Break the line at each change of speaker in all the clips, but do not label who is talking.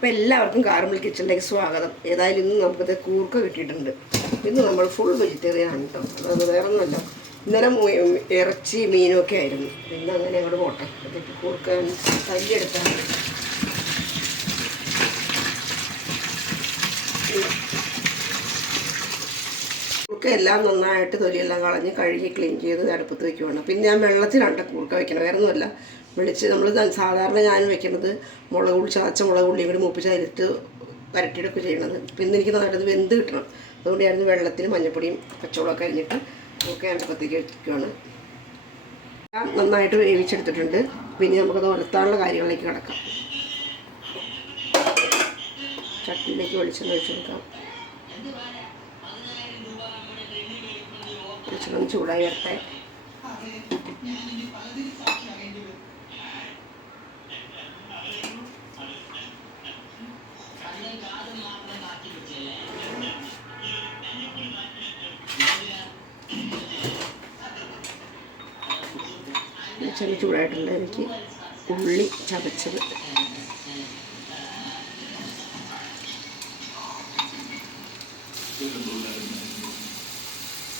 അപ്പോൾ എല്ലാവർക്കും കാർമൽ കിച്ചണിലേക്ക് സ്വാഗതം. ഏതായാലും ഇന്ന് നമുക്കത് കൂർക്ക കിട്ടിയിട്ടുണ്ട്. ഇന്ന് നമ്മൾ ഫുൾ വെജിറ്റേറിയൻ ആണ് കേട്ടോ അത് വേറെ ഒന്നുമല്ല ഇന്നലെ ഇറച്ചി മീനൊക്കെ ആയിരുന്നു. ഇന്ന് അങ്ങനെ അങ്ങോട്ട് പോട്ടെ. അതിപ്പോൾ കൂർക്ക തല്ലിയെടുത്താണ് കൂർക്ക എല്ലാം നന്നായിട്ട് തൊലിയെല്ലാം കളഞ്ഞ് കഴുകി ക്ലീൻ ചെയ്ത് അടുപ്പത്ത് വെക്കുവാണ്. പിന്നെ ഞാൻ വെള്ളത്തിലാണ് കൂർക്ക വെക്കണം. വേറെ ഒന്നുമല്ല. വെളിച്ച് നമ്മൾ സാധാരണ ഞാൻ വെക്കുന്നത് മുളക് ഉള്ളി ചതച്ച മുളക് ഉള്ളിയും കൂടി മൂപ്പിച്ച് അതിലിട്ട് വരട്ടിയെടുക്കുക ചെയ്യണത് പിന്നെ എനിക്ക് നല്ലത് വെന്ത് കിട്ടണം. അതുകൊണ്ട് ഞാൻ വെള്ളത്തിൽ മഞ്ഞപ്പൊടിയും കച്ചവടമൊക്കെ അരിഞ്ഞിട്ട് ഒക്കെ അടുപ്പത്തേക്ക് വെക്കുകയാണ്. നന്നായിട്ട് വേവിച്ചെടുത്തിട്ടുണ്ട്. പിന്നെ നമുക്കത് ഉലത്താനുള്ള കാര്യങ്ങളിലേക്ക് കിടക്കാം. ചട്ടിയിലേക്ക് വെളിച്ചെണ്ണ ഒഴിച്ചെടുക്കാം വെളിച്ചെണ്ണ ചൂടായി വരട്ടെ. ഇച്ചിരി ചൂടായിട്ടുണ്ട് എനിക്ക് ഉള്ളി ചതച്ചത്. കുറച്ച്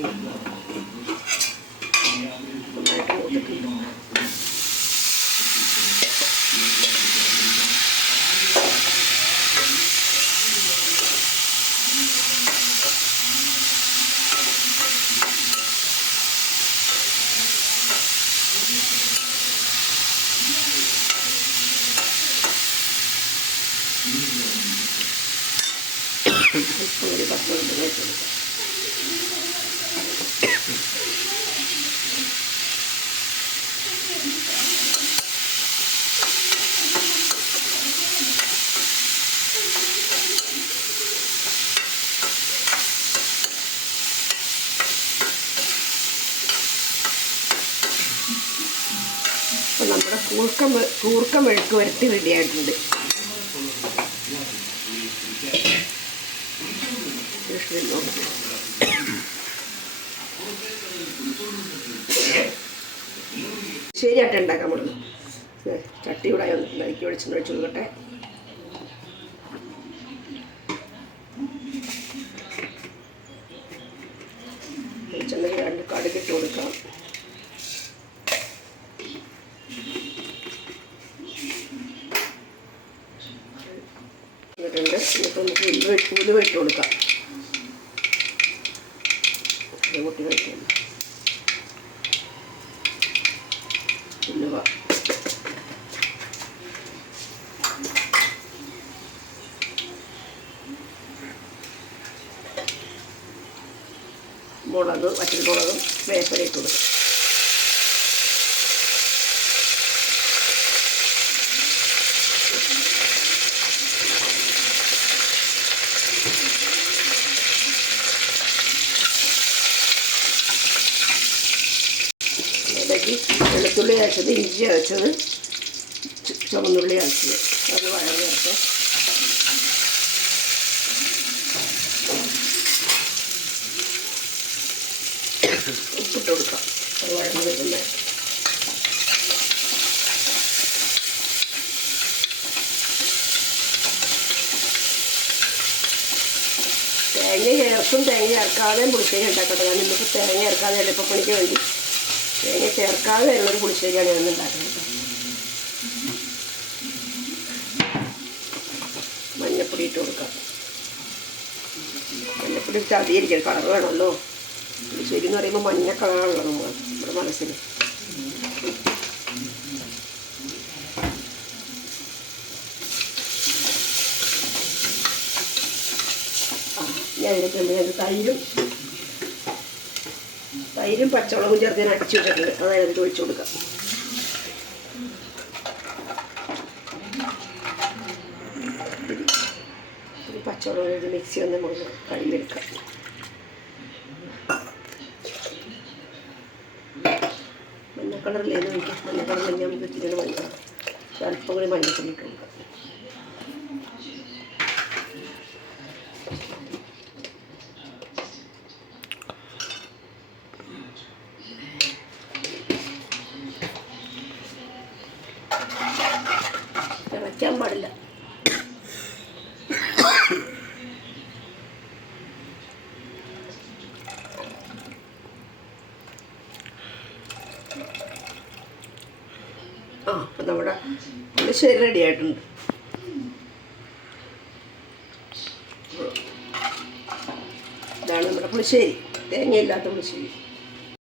നന്നായിട്ട് മൂത്തിട്ടുണ്ട് അല്പം ഒരു പത്ത് മിനിറ്റ് വെച്ച് കൊടുക്കാം അപ്പം നമ്മുടെ കൂർക്കം കൂർക്കം മെഴുക്ക് വരട്ടി റെഡി ആയിട്ടുണ്ട്. കൃഷ്ണൻ ശരിയായിട്ട് ഉണ്ടാക്കാൻ പറഞ്ഞു ചട്ടി കൂടെ നരിക്കി വെളിച്ചെണ്ണ നോക്കട്ടെ കൊടുക്കട്ടെ. വെളിച്ചെണ്ണയ്ക്ക് രണ്ട് കടുകിട്ട് കൊടുക്കാം. ഇനിയിപ്പോൾ നമുക്ക് കൊടുക്കാം കൂട്ടി കഴിക്കാം ഉലുവ മുളക് വറ്റൽമുളകും മുളകും ഇട്ട് കൊടുക്കും അതിലേക്ക് വെളുത്തുള്ളി അരച്ചത് ഇഞ്ചി അരച്ചത് ചുമന്നുള്ളി അരച്ചത് അത് വഴങ്ങി ചേർത്ത് ഉപ്പിട്ട് കൊടുക്കാം. അത് വഴങ്ങി വരുന്നത് തേങ്ങ ചേർക്കും തേങ്ങ ചേർക്കാതെയും പുളിശ്ശേരി ഉണ്ടാക്കട്ടെ. ഞാൻ ഇന്നിപ്പോൾ തേങ്ങ ചേർക്കാതെ എളുപ്പപ്പണിക്ക് വേണ്ടി തേങ്ങ ചേർക്കാതെ ഉള്ളൊരു പുളിശ്ശേരിയാണ് ഞാൻ ഉണ്ടാക്കുന്നത് മഞ്ഞപ്പൊടി ഇട്ട് കൊടുക്കാം. മഞ്ഞപ്പൊടി ചതിയിരിക്കൽ കളർ വേണമല്ലോ. പുളിശ്ശേരി എന്ന് പറയുമ്പോൾ മഞ്ഞ കളറാണല്ലോ നമ്മൾ നമ്മുടെ മനസ്സിൽ ഞാൻ ഇതിലേക്ക് തൈരും തൈരും പച്ചമുളകും ചേർത്ത് ഞാൻ അടിച്ചു വെച്ചിട്ടുണ്ട്. അത് അതിലേക്ക് ഒഴിച്ചു കൊടുക്കാം. ഒരു പച്ചമുളക് ഇത് മിക്സി ഒന്ന് നമുക്ക് കഴുകിയെടുക്കാം. മഞ്ഞ കളറിലേന്ന് മഞ്ഞ കളർ മഞ്ഞ നമുക്ക് ഇച്ചിരി മഞ്ഞ അല്പം കൂടി മഞ്ഞപ്പൊടി ഇട്ട് അപ്പം നമ്മുടെ പുളിശ്ശേരി റെഡി ആയിട്ടുണ്ട്. ഇതാണ് നമ്മുടെ പുളിശ്ശേരി. തേങ്ങയില്ലാത്ത പുളിശ്ശേരി.